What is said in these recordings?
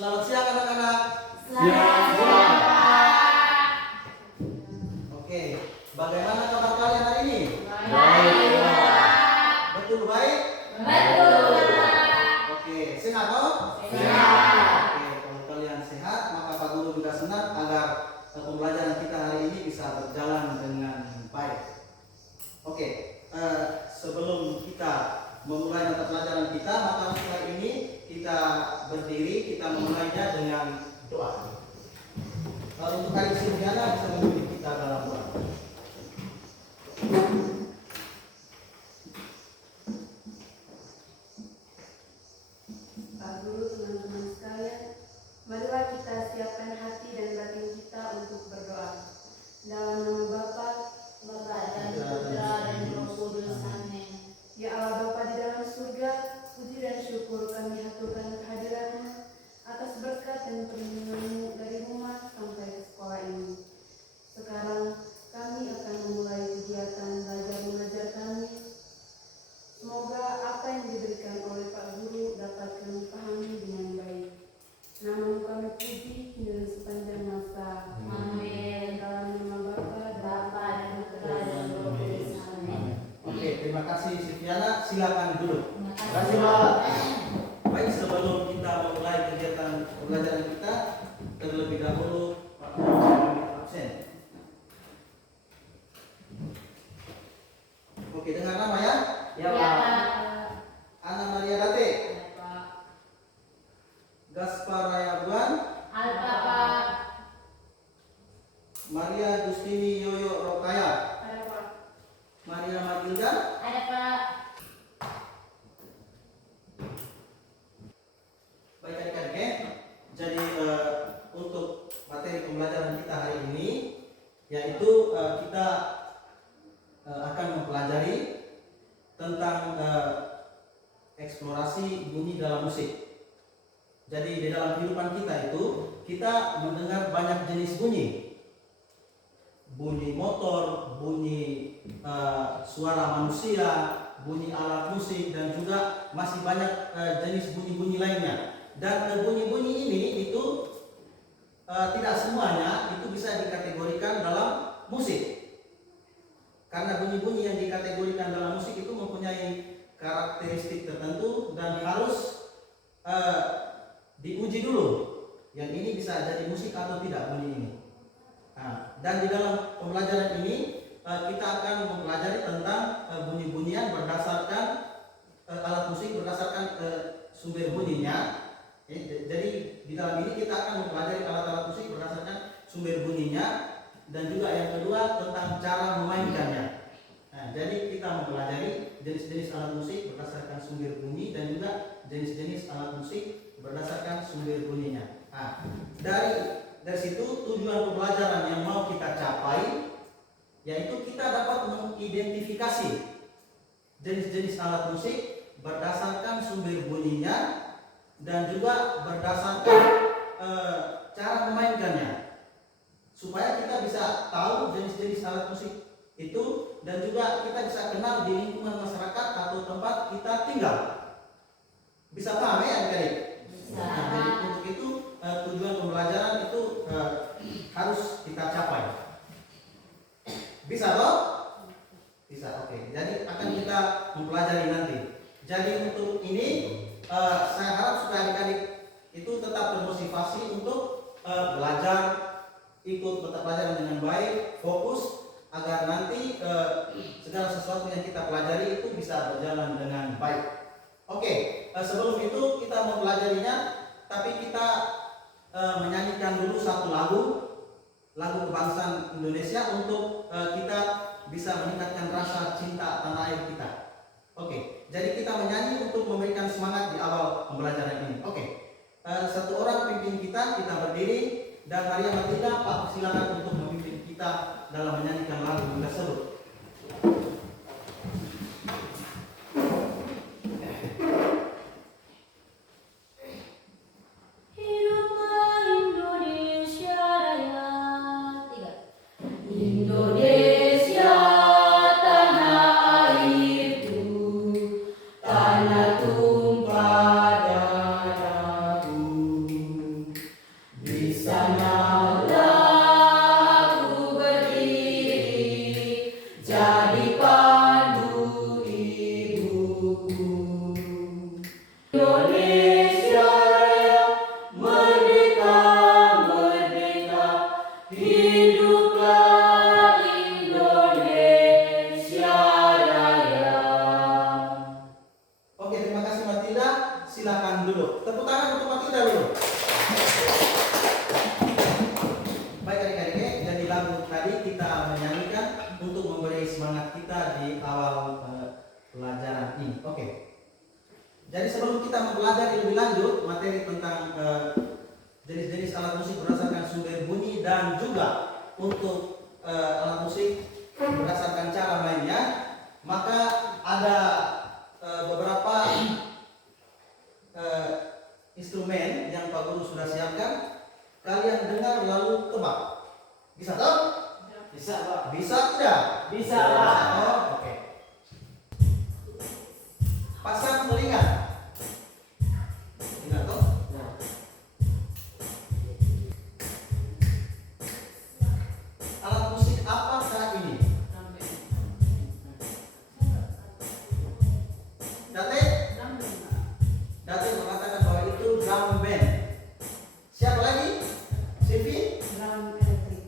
Selamat siang anak-anak. Selamat siang, Pak. Oke, bagaimana kabar kalian hari ini? Baik, Pak. Betul baik? Betul, Pak. Oke, sehat toh? Sehat. Oke, kalau kalian sehat, maka Pak Guru juga senang agar pembelajaran kita hari ini bisa berjalan dengan baik. Oke, sebelum kita memulai mata pelajaran kita, maka setelah ini kita berdiri, kita memulainya dengan doa. Untuk hari Silviana bisa memimpin kita dalam doa. Pak Guru, teman-teman sekalian, marilah kita siapkan hati dan batin kita untuk berdoa. Dalam nama Bapa, Dan Putra dan Roh Kudus. Amin. Ya Allah Bapa di dalam surga, puji dan syukur kami haturkan kehadiran-Mu atas berkat dan perlindungan-Mu dari rumah sampai ke sekolah ini. Sekarang kami akan memulai kegiatan belajar mengajar kami. Semoga apa yang diberikan oleh Pak Guru dapat kami pahami dengan baik. Nama-Mu kami puji hingga sepanjang masa. Amin. Dalam nama Bapa dan Putra dan Roh Kudus. Amin. Oke, terima kasih Silviana. Silakan duduk. Terima kasih, Pak. Baik, sebelum kita memulai kegiatan pembelajaran kita, terlebih dahulu Pak Guru meminta absen. Oke, dengar nama ya? Ya, Pak. Ana Maria Date, Ya, Pak. Gaspar Rayabuan, Alpa, Pak. Maria Gustini Yoyo Rokaya, Ada Pak. Maria Matilda. Ada, Pak. Baik adik-adik ya. Jadi untuk materi pembelajaran kita hari ini yaitu kita akan mempelajari tentang eksplorasi bunyi dalam musik. Jadi di dalam kehidupan kita itu kita mendengar banyak jenis bunyi. Bunyi motor, bunyi suara manusia, bunyi alat musik, dan juga masih banyak jenis bunyi-bunyi lainnya. Dan bunyi-bunyi ini itu tidak semuanya itu bisa dikategorikan dalam musik. Karena bunyi-bunyi yang dikategorikan dalam musik itu mempunyai karakteristik tertentu dan harus diuji dulu. Yang ini bisa jadi musik atau tidak bunyi ini. Nah, dan di dalam pembelajaran ini kita akan mempelajari tentang bunyi-bunyian berdasarkan alat musik berdasarkan sumber bunyinya. Jadi di dalam ini kita akan mempelajari alat-alat musik berdasarkan sumber bunyinya, dan juga yang kedua tentang cara memainkannya. Nah, jadi kita mempelajari jenis-jenis alat musik berdasarkan sumber bunyi dan juga jenis-jenis alat musik berdasarkan sumber bunyinya. Nah, dari situ tujuan pembelajaran yang mau kita capai yaitu kita dapat mengidentifikasi jenis-jenis alat musik berdasarkan sumber bunyinya dan juga berdasarkan cara memainkannya, supaya kita bisa tahu jenis-jenis alat musik itu dan juga kita bisa kenal di lingkungan masyarakat atau tempat kita tinggal. Bisa paham ya adik-adik? Bisa. Nah, jadi untuk itu tujuan pembelajaran itu harus kita capai. Bisa toh? Bisa, oke. Jadi akan kita mempelajari nanti. Jadi untuk ini saya harap supaya adik-adik itu tetap termotivasi untuk belajar, ikut mata pelajaran dengan baik, fokus agar nanti segala sesuatu yang kita pelajari itu bisa berjalan dengan baik. Oke, sebelum itu kita mempelajarinya, tapi kita menyanyikan dulu satu lagu kebangsaan Indonesia untuk kita bisa meningkatkan rasa cinta tanah air kita. Oke, jadi kita menyanyi untuk memberikan semangat di awal pembelajaran ini. Oke, satu orang pimpin kita berdiri, dan Maria Matilda, Pak, silakan untuk memimpin kita dalam menyanyikan lagu tersebut. Hiduplah Indonesia Raya. 3. Indonesia, tanah airku, tanah tumpah darahku. duduk. Tepuk tangan untuk Matilda dulu. Baik adik-adik, jadi lagu tadi kita menyanyikan untuk memberi semangat kita di awal pelajaran ini. Oke. Jadi sebelum kita mempelajari lebih lanjut materi tentang jenis-jenis alat musik berdasarkan sumber bunyi dan juga untuk alat musik berdasarkan cara mainnya, maka ada beberapa instrumen yang Pak Guru sudah siapkan. Kalian dengar lalu tebak. Bisa toh? Bisa, Pak. Bisa tidak? Bisa, Pak. Oh, oke. Pasang telinga. Ingat toh? Alat musik apakah ini? Date mengatakan bahwa itu drum band. Siapa lagi? Silvi? Drum elektrik.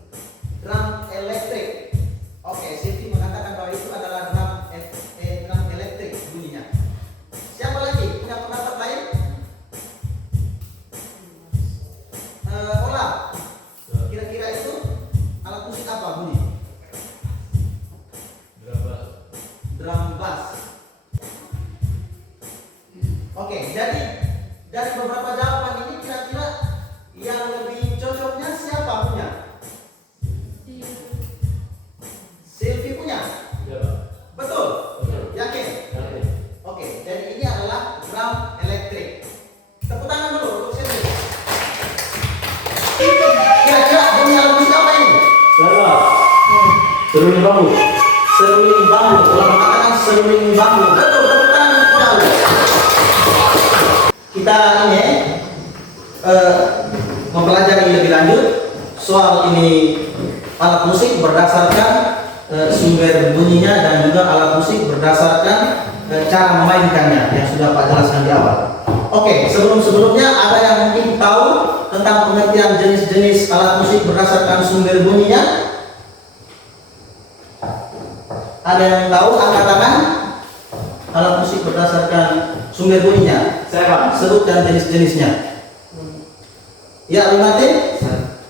Drum elektrik. Oke, Silvi mengatakan bahwa itu adalah drum elektrik bunyinya. Siapa lagi? Punya pendapat lain? Olah. Kira-kira itu alat musik apa bunyi? Drum bass. Oke, jadi dari beberapa jawaban ini kira-kira yang lebih cocoknya siapa punya? Silvi punya? Betul? Yakin? Oke, jadi ini adalah drum elektrik. Tepuk tangan dulu untuk Silvi. Kira-kira bunyi alat musik apa ini? Seruling bambu. Seruling bambu. Kalau mengatakan seruling bambu, betul. Tepuk tangan untuk kamu. Kita ini mempelajari lebih lanjut soal ini alat musik berdasarkan sumber bunyinya dan juga alat musik berdasarkan cara memainkannya yang sudah Pak jelaskan di awal. Oke, sebelumnya ada yang mungkin tahu tentang pengertian jenis-jenis alat musik berdasarkan sumber bunyinya? Ada yang tahu? Angkat tangan. Alat musik berdasarkan sumber bunyinya. Saya, Pak. Sebutkan jenis-jenisnya. Ya, Lunatin?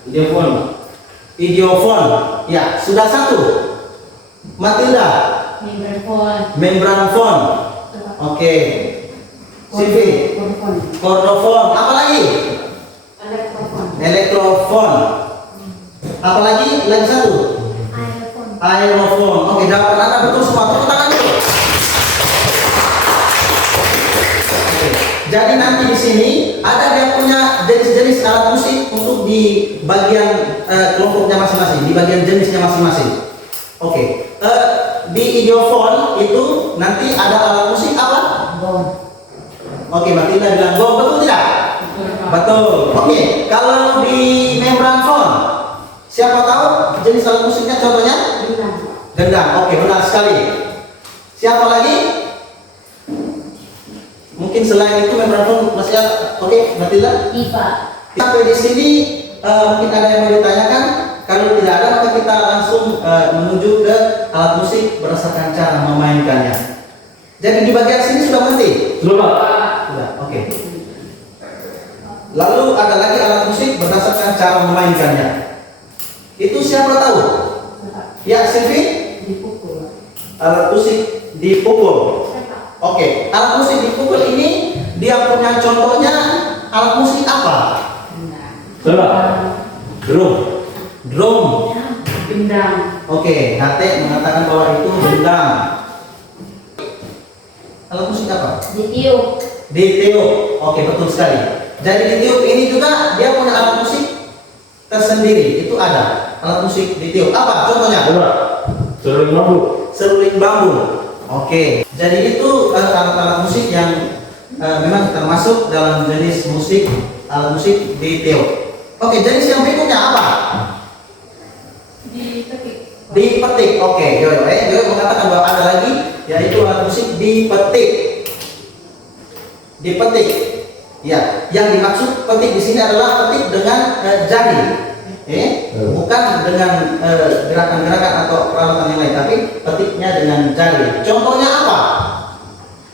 Ideofon. Ideofon. Ya, sudah satu. Matilda? Membrane. Membranfon. Oke. Silvi? Kordofon. Apa lagi? Elektrofon. Elektrofon. Apa lagi? Lagi satu. Aerofon. Oke, jawaban Anda betul semua. Tepuk tangan dulu. Oke. Jadi nanti di sini ada dia punya jenis-jenis alat musik untuk di bagian kelompoknya masing-masing, di bagian jenisnya masing-masing. Oke. Di ideofon itu nanti ada alat musik apa? Gong. Oke, Matilda bilang gong, betul tidak? Betul. Oke, kalau di membranfon, siapa tahu jenis alat musiknya contohnya? Gendang. Oke, benar sekali. Siapa lagi? Mungkin selain itu membranfon masih ada. Oke, Matilda? Pipa. Sampai di sini mungkin ada yang mau ditanyakan. Kalau tidak ada, maka kita langsung menuju ke alat musik berdasarkan cara memainkannya. Jadi di bagian sini sudah mesti? Sudah, Pak. Sudah, oke. Lalu ada lagi alat musik berdasarkan cara memainkannya. Itu siapa tahu? Ya, Silvi? Dipukul. Alat musik dipukul. Oke, alat musik dipukul ini dia punya contohnya alat musik apa? Sudah. Drum. Drum. Gendang. Oke, Nate mengatakan bahwa itu gendang. Alat musik apa? Ditiup. Ditiup. Oke, betul sekali. Jadi ditiup ini juga dia punya alat musik tersendiri. Itu ada alat musik ditiup. Apa contohnya? Seruling bambu. Seruling bambu. Oke. Jadi itu alat-alat musik yang memang termasuk dalam jenis musik alat musik ditiup. Oke, jenis yang berikutnya apa? Dipetik. Dipetik. Oke, Yoyo mengatakan bahwa ada lagi yaitu alat musik dipetik. Dipetik. Ya, yang dimaksud petik di sini adalah petik dengan jari. Bukan dengan gerakan-gerakan atau peralatan yang lain, tapi petiknya dengan jari. Contohnya apa?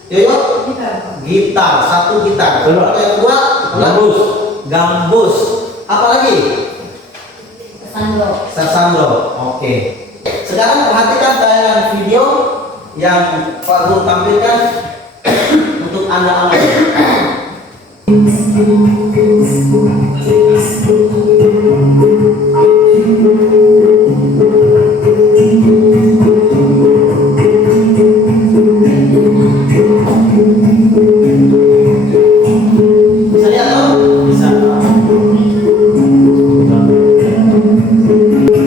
Yoyo? Gitar, Pak. Gitar, satu gitar. Kedua. Yang kedua, Gambus. Gambus. Apa lagi? Sandro. Sasando. Oke. Sekarang perhatikan tayangan video yang Pak Guru tampilkan untuk Anda amati. Bisa lihat toh? Bisa.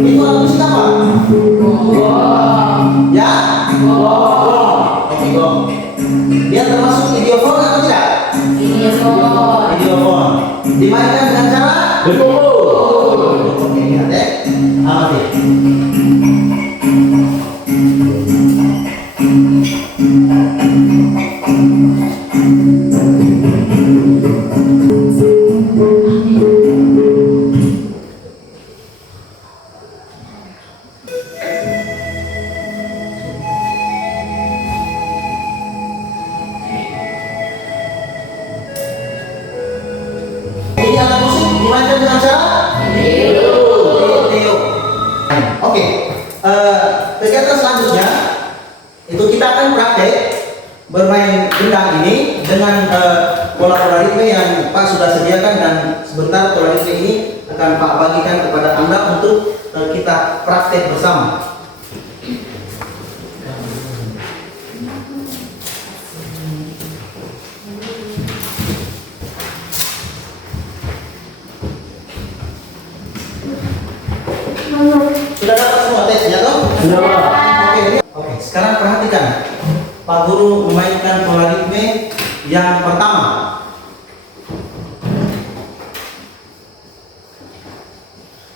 Itu alat musik apa? Ya? Oke, gong. Dia termasuk videophone atau tidak? Videophone. Dimainkan dengan cara? Oke, lihat ya. Amati. Ini alat musik dimainkan dengan cara? Video. Oke. Kegiatan selanjutnya itu kita akan praktek bermain gendang ini dengan pola-pola ritme yang Pak sudah sediakan, dan sebentar pola ritme ini akan Pak bagikan kepada Anda untuk kita praktek bersama. Sudah dapat semua tesnya toh? Sudah, Pak. Oke, sekarang perhatikan. Pak Guru memainkan pola ritme yang pertama.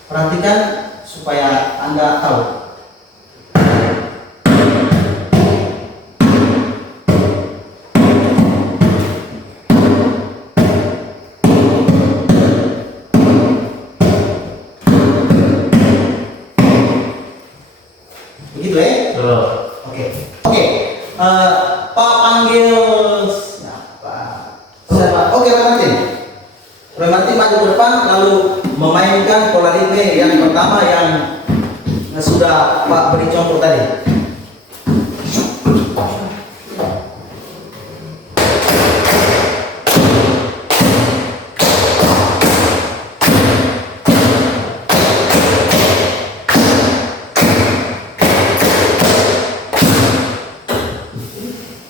Perhatikan supaya Anda tahu. Begitu ya? Oke. Oke. Pak panggil siapa? Oke, Roy Martin. Roy Martin maju ke depan lalu memainkan pola ritme yang pertama yang sudah Pak beri contoh tadi.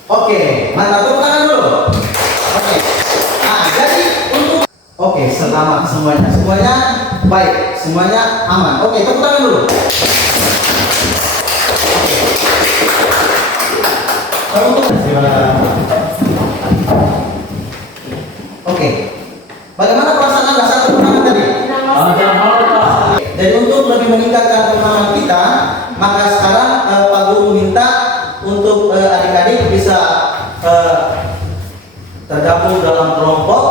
Oke, mantap, tepuk tangan dulu. Oke. Nah, jadi untuk selamat semuanya. Semuanya baik, semuanya aman. Oke, tepuk tangan dulu. Oke. Bagaimana perasaan Anda saat tepuk tangan tadi? Dan untuk lebih meningkatkan pemahaman kita, maka sekarang Pak Guru minta untuk adik-adik bisa tergabung dalam kelompok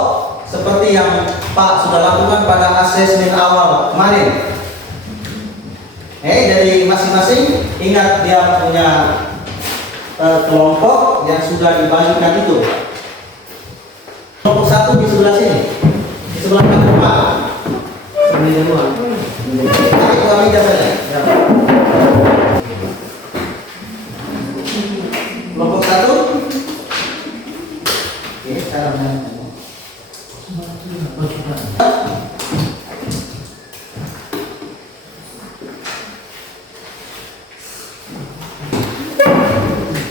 seperti yang Pak sudah lakukan pada asesmen awal kemarin. Jadi masing-masing ingat dia punya kelompok yang sudah dibagikan itu. Kelompok satu di sebelah sini, di sebelah kanan Pak. Tapi dua meja saja. Ya. Kelompok satu. Oke, cara menyanyi.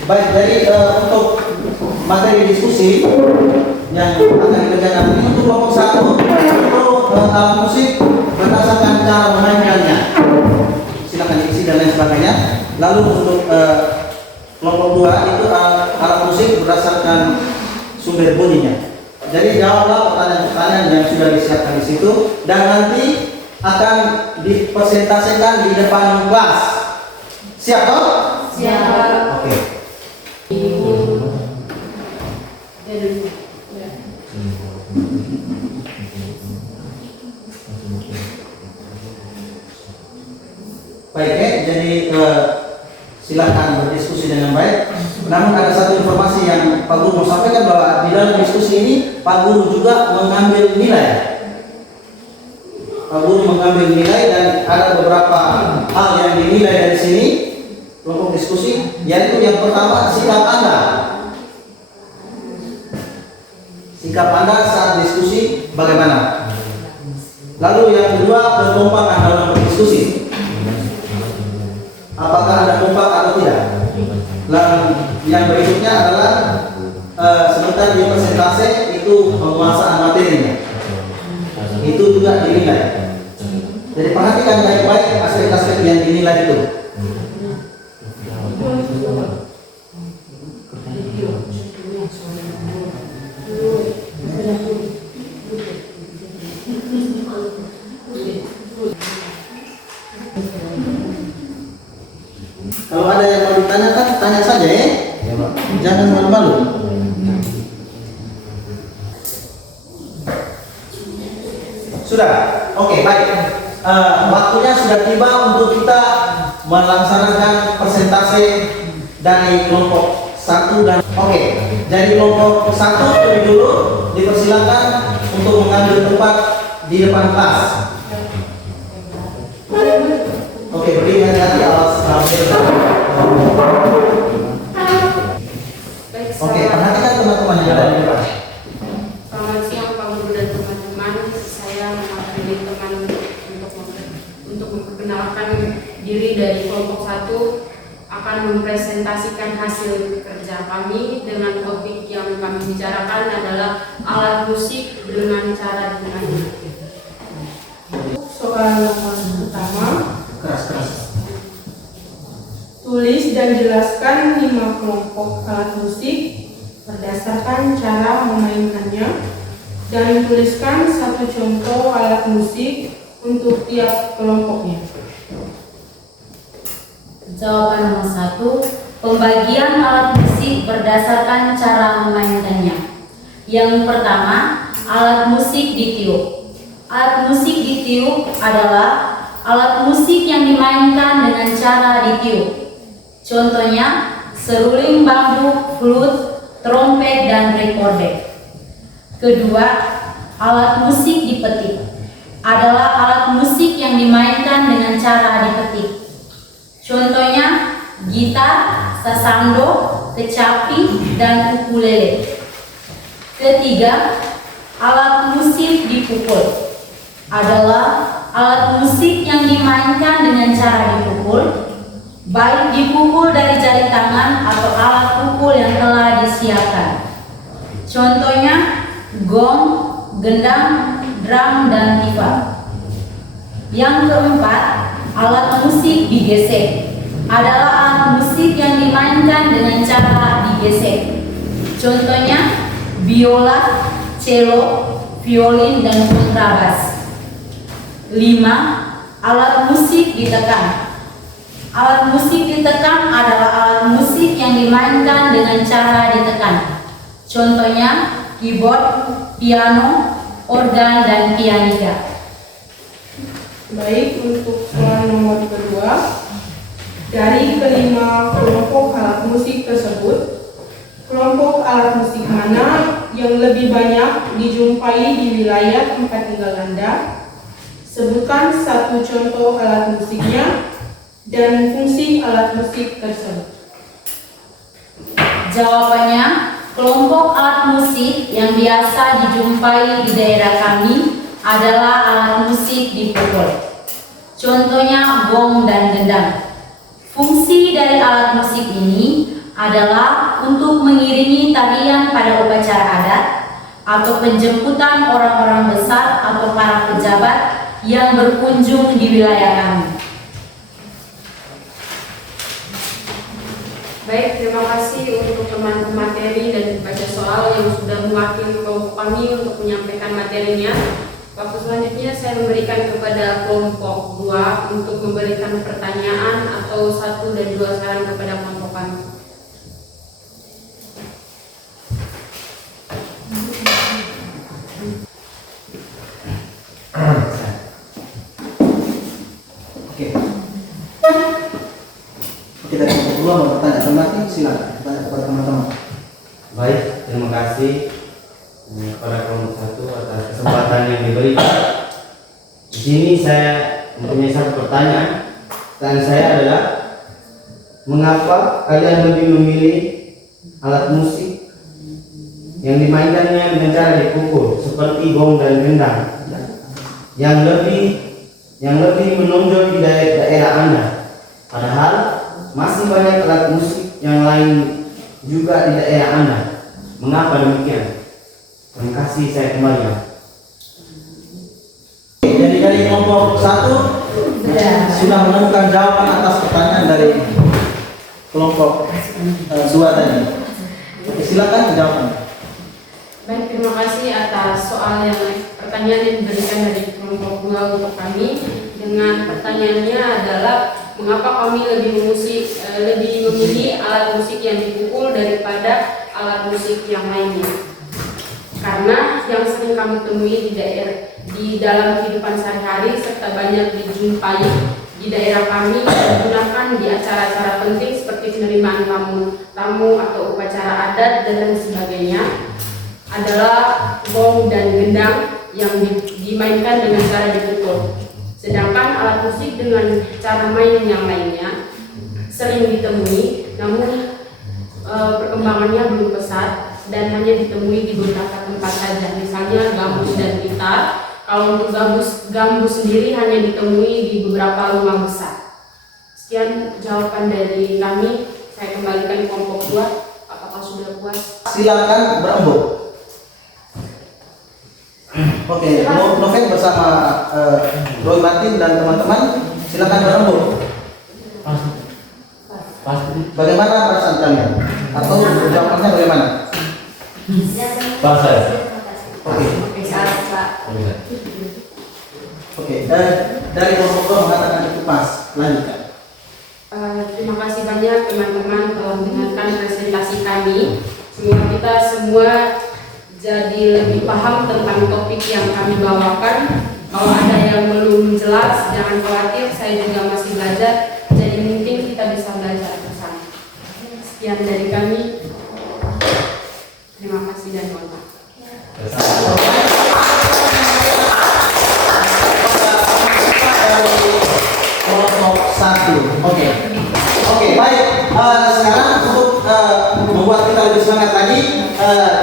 Baik, jadi untuk materi diskusi yang akan dikerjakan ini untuk kelompok satu itu alat musik berdasarkan cara memainkannya. Silakan diisi dan lain sebagainya. Lalu untuk kelompok dua itu alat musik berdasarkan sumber bunyinya. Jadi jawablah pertanyaan-pertanyaan yang sudah disiapkan di situ dan nanti akan dipresentasikan di depan kelas. Siap toh? Siap. Oke. Baik ya, jadi silakan berdiskusi dengan baik. Namun ada satu informasi yang Pak Guru mau sampaikan bahwa di dalam diskusi ini Pak Guru juga mengambil nilai. Pak Guru mengambil nilai dan ada beberapa hal yang dinilai dari sini kelompok diskusi, yaitu yang pertama sikap Anda. Sikap Anda saat diskusi bagaimana? Lalu yang kedua, kekompakan dalam berdiskusi. Apakah Anda kompak atau tidak? Dan yang berikutnya adalah sebentar di persentase itu penguasaan materinya. Itu juga dinilai. Jadi perhatikan baik-baik aspek-aspek yang dinilai itu. Kalau ada yang mau ditanyakan, tanya saja ya. Jangan malu-malu. Sudah, oke, baik. Waktunya sudah tiba untuk kita melaksanakan persentase dari kelompok 1 dan oke. Jadi kelompok 1 lebih dulu dipersilakan untuk mengambil tempat di depan kelas. Oke, beri hati-hati alas Oke, perhatikan teman-teman yang ada di depan. Selamat siang Pak Guru dan teman-teman. Saya mewakili teman untuk memperkenalkan diri dari kelompok 1 akan mempresentasikan hasil kerja kami dengan topik yang kami bicarakan adalah alat musik dengan cara dimainkan. Soal nomor pertama, tulis dan jelaskan 5 kelompok alat musik berdasarkan cara memainkannya dan tuliskan 1 contoh alat musik untuk tiap kelompoknya. Jawaban nomor 1, pembagian alat musik berdasarkan cara memainkannya. Yang pertama, alat musik ditiup. Alat musik ditiup adalah alat musik yang dimainkan dengan cara ditiup. Contohnya, seruling bambu, flute, trompet, dan recorder. Kedua, alat musik dipetik adalah alat musik yang dimainkan dengan cara dipetik. Contohnya, gitar, sasando, kecapi, dan ukulele. Ketiga, alat musik dipukul adalah alat musik yang dimainkan dengan cara dipukul, baik dipukul dari jari tangan atau alat pukul yang telah disiapkan. Contohnya, gong, gendang, drum, dan tifa. Yang keempat, alat musik digesek adalah alat musik yang dimainkan dengan cara digesek. Contohnya, biola, cello, violin, dan kontrabas. 5. Alat musik ditekan. Alat musik ditekan adalah alat musik yang dimainkan dengan cara ditekan. Contohnya, keyboard, piano, organ, dan pianika. Baik, untuk soal nomor kedua, dari kelima kelompok alat musik tersebut, kelompok alat musik mana yang lebih banyak dijumpai di wilayah tempat tinggal Anda? Sebutkan 1 contoh alat musiknya dan fungsi alat musik tersebut. Jawabannya, kelompok alat musik yang biasa dijumpai di daerah kami adalah alat musik dipukul. Contohnya gong dan gendang. Fungsi dari alat musik ini adalah untuk mengiringi tarian pada upacara adat atau penjemputan orang-orang besar atau para pejabat yang berkunjung di wilayah kami. Baik, terima kasih untuk teman materi dan baca soal yang sudah mewakili kelompok kami untuk menyampaikan materinya. Waktu selanjutnya saya memberikan kepada kelompok 2 untuk memberikan pertanyaan atau 1 dan 2 saran kepada kelompok kami. Kita kelompok 2 mau bertanya, silakan bertanya kepada teman-teman. Baik, terima kasih kepada kelompok 1 atas kesempatan yang diberikan. Di sini saya mempunyai satu pertanyaan. Pertanyaan saya adalah, mengapa kalian lebih memilih alat musik yang dimainkannya dengan cara dipukul seperti gong dan gendang yang lebih menonjol di daerah Anda, padahal masih banyak alat musik yang lain juga di daerah Anda? Mengapa demikian? Terima kasih, saya kembali ya. Jadi dari kelompok 1 sudah menemukan jawaban atas pertanyaan dari kelompok 2 tadi. Oke, silakan jawaban. Baik, terima kasih atas pertanyaan yang diberikan dari kelompok 2 untuk kami. Dengan pertanyaannya adalah mengapa kami lebih memilih alat musik yang dipukul daripada alat musik yang lainnya. Karena yang sering kami temui di dalam kehidupan sehari-hari serta banyak dijumpai di daerah kami digunakan di acara-acara penting seperti penerimaan tamu atau upacara adat dan lain sebagainya adalah gong dan gendang yang dimainkan dengan cara dipukul. Sedangkan alat musik dengan cara main yang lainnya sering ditemui, namun perkembangannya belum pesat dan hanya ditemui di beberapa tempat saja, misalnya gambus dan gitar. Kalau untuk gambus sendiri hanya ditemui di beberapa rumah besar. Sekian jawaban dari kami. Saya kembalikan ke kelompok 2. Apakah sudah puas? Silakan berembuk. Oke, Noven bersama Roy Martin dan teman-teman silakan berembuk. Bagaimana perasaan kalian? Atau jawabannya bagaimana? Pas saya. Oke. Oke, dari kelompok mengatakan itu pas. Lanjutkan. Terima kasih banyak teman-teman telah mendengarkan presentasi kami. Semoga kita semua jadi lebih paham tentang topik yang kami bawakan. Kalau ada yang belum jelas, jangan khawatir, saya juga masih belajar. Jadi mungkin kita bisa belajar bersama. Sekian dari kami. Terima kasih dan mohon maaf. Kelompok 1. Oke, baik. Sekarang untuk membuat kita lebih semangat lagi,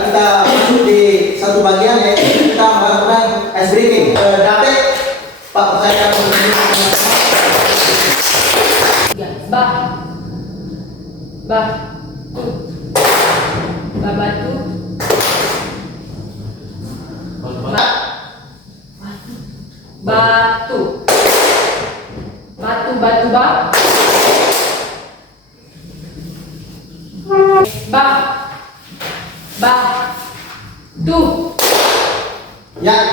kita masuk di satu bagian yaitu kita melakukan ice breaking. Dapat Pak percayakan Batu. ya.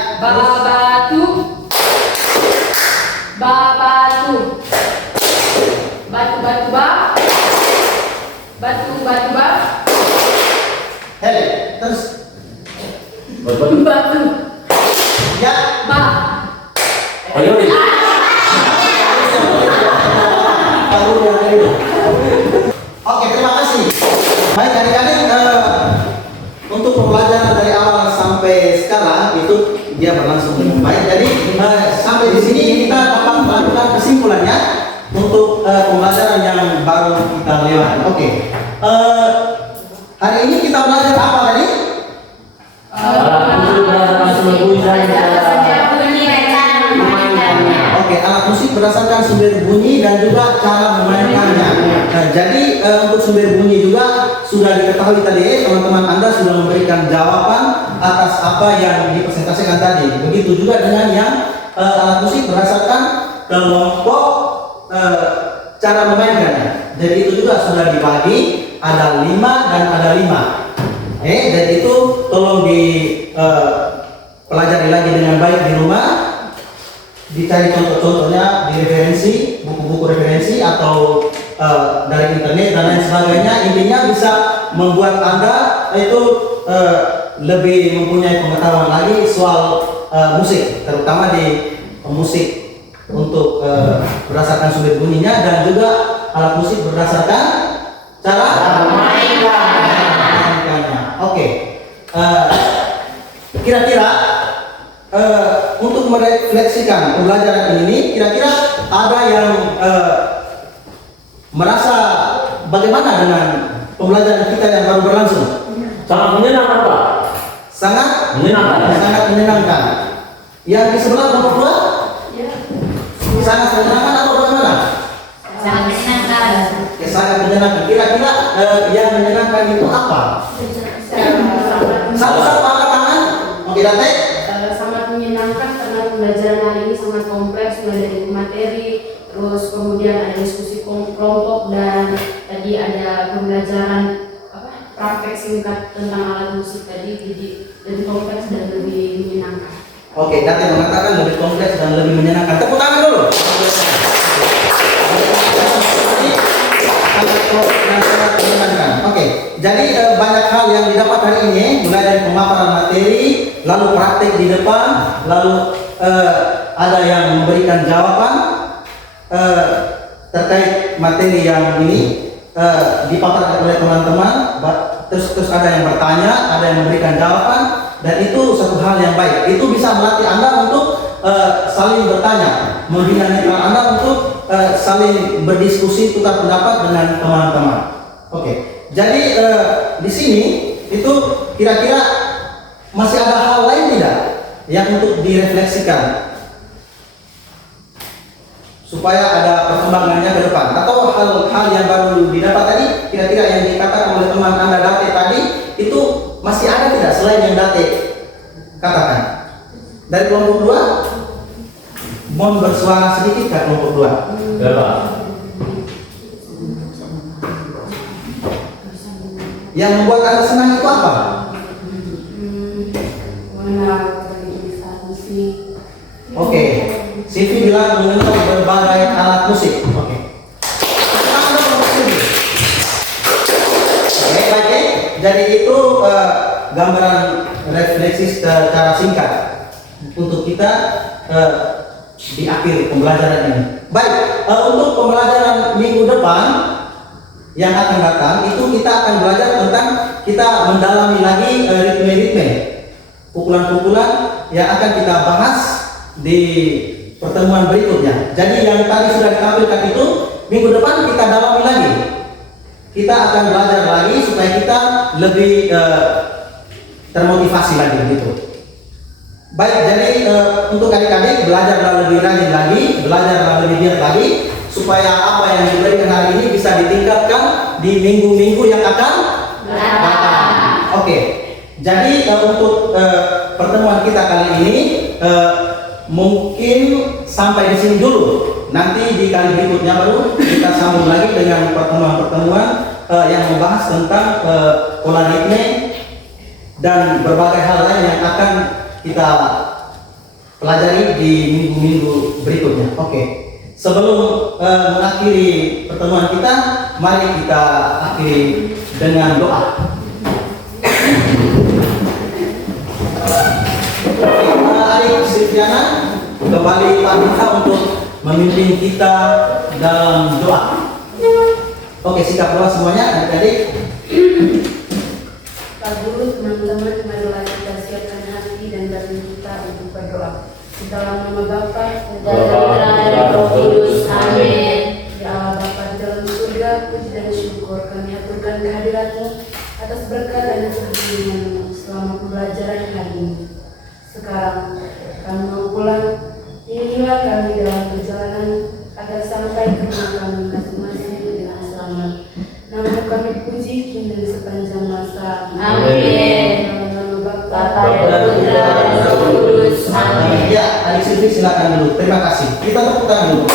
Hele, terus Batu. ya. Ayo nih. Oke, terima kasih. Baik adik-adik, untuk pembelajaran dari awal sampai sekarang itu dia berlangsung dengan baik. Jadi sampai di sini kita dapat melakukan kesimpulannya untuk pembelajaran yang baru kita lewati. Oke. Hari ini kita belajar apa tadi? Oke, alat musik berdasarkan sumber bunyi dan juga cara memainkannya. Nah, jadi untuk sumber bunyi juga sudah diketahui tadi, teman-teman Anda sudah memberikan jawaban atas apa yang dipresentasikan tadi. Begitu juga dengan yang alat musik berdasarkan kelompok cara memainkannya. Jadi itu juga sudah dibagi, ada 5 dan ada 5. Dan itu tolong pelajari lagi dengan baik di rumah. Dicari contoh-contohnya di referensi, buku-buku referensi atau dari internet dan lain sebagainya. Intinya bisa membuat Anda itu lebih mempunyai pengetahuan lagi soal musik, terutama di musik untuk berdasarkan sumber bunyinya dan juga alat musik berdasarkan cara memainkannya. Oke. Kira-kira untuk merefleksikan pembelajaran ini, kira-kira ada yang merasa bagaimana dengan pembelajaran kita yang baru berlangsung? Sangat menyenangkan, Pak. Sangat Menyenangkan. sangat menyenangkan. Yang di sebelah nomor 2? Ya. Sangat menyenangkan atau bagaimana? Sangat menyenangkan. Ya, sangat menyenangkan. Kira-kira yang menyenangkan itu apa? Satu-satu angkat tangan. Oke, Dante. Sangat menyenangkan karena pembelajaran hari ini sangat kompleks, mulai dari materi, terus kemudian ada diskusi kelompok, dan tadi ada pembelajaran praktek singkat tentang alat musik tadi, jadi lebih kompleks dan lebih menyenangkan. Oke, Dante mengatakan lebih kompleks dan lebih menyenangkan. Tepuk tangan dulu. Sangat menyenangkan. Oke, jadi banyak hal yang didapat hari ini, mulai dari pemaparan materi, lalu praktek di depan, lalu ada yang memberikan jawaban terkait materi yang ini dipaparkan oleh teman-teman. Terus ada yang bertanya, ada yang memberikan jawaban, dan itu satu hal yang baik. Itu bisa melatih Anda untuk saling bertanya, membina mental Anda untuk saling berdiskusi, tukar pendapat dengan teman-teman. Oke, jadi di sini itu kira-kira masih ada hal lain tidak yang untuk direfleksikan supaya ada perkembangannya ke depan, atau hal-hal yang baru didapat tadi, kira-kira yang dikatakan oleh teman Anda Date tadi itu masih ada tidak selain yang Date katakan? Dari kelompok 2, mohon bersuara sedikit ke kelompok 2. Ya, Pak. Yang membuat Anda senang itu apa? Mengenal tradisi musik. Oke, Sivi bilang mengenal berbagai alat musik. Oke. Sekarang Anda kelompok Sivi. Oke, baik. Jadi itu gambaran refleksi secara singkat untuk kita di akhir pembelajaran ini. Baik, untuk pembelajaran minggu depan yang akan datang itu kita akan belajar tentang, kita mendalami lagi ritme-ritme, pukulan-pukulan yang akan kita bahas di pertemuan berikutnya. Jadi yang tadi sudah ditampilkan itu minggu depan kita dalami lagi. Kita akan belajar lagi supaya kita lebih termotivasi lagi gitu. Baik, jadi untuk adik-adik belajarlah lebih rajin lagi, belajarlah lebih giat lagi supaya apa yang diberikan hari ini bisa ditingkatkan di minggu-minggu yang akan datang. Oke. Jadi untuk pertemuan kita kali ini mungkin sampai di sini dulu. Nanti di kali berikutnya baru kita sambung lagi dengan pertemuan-pertemuan yang membahas tentang pola ritme dan berbagai hal lain yang akan kita pelajari di minggu-minggu berikutnya. Oke. Sebelum mengakhiri pertemuan kita, mari kita akhiri dengan doa. Adik Silviana kembali Pak untuk memimpin kita dalam doa. Oke, sikap doa semuanya adik-adik. Pak Guru, teman-teman, marilah kita siapkan hati dan batin kita untuk berdoa. Di dalam nama Bapa Dan Roh Kudus. Amin. Ya Allah Bapa di dalam surga, puji dan syukur kami aturkan kehadirat-Mu atas berkat dan keberkahan-Mu selama pembelajaran hari ini. Sekarang kami mau pulang, inilah kami dalam perjalanan agar sampai ke rumah kami masing-masing dengan selamat. Nama kami puji kini dan sepanjang masa. Amin. Dalam nama Bapa Bapa dan Putra dan Roh Kudus. Amin. Ya, adik Silvi silakan dulu. Terima kasih. Kita tepuk tangan dulu.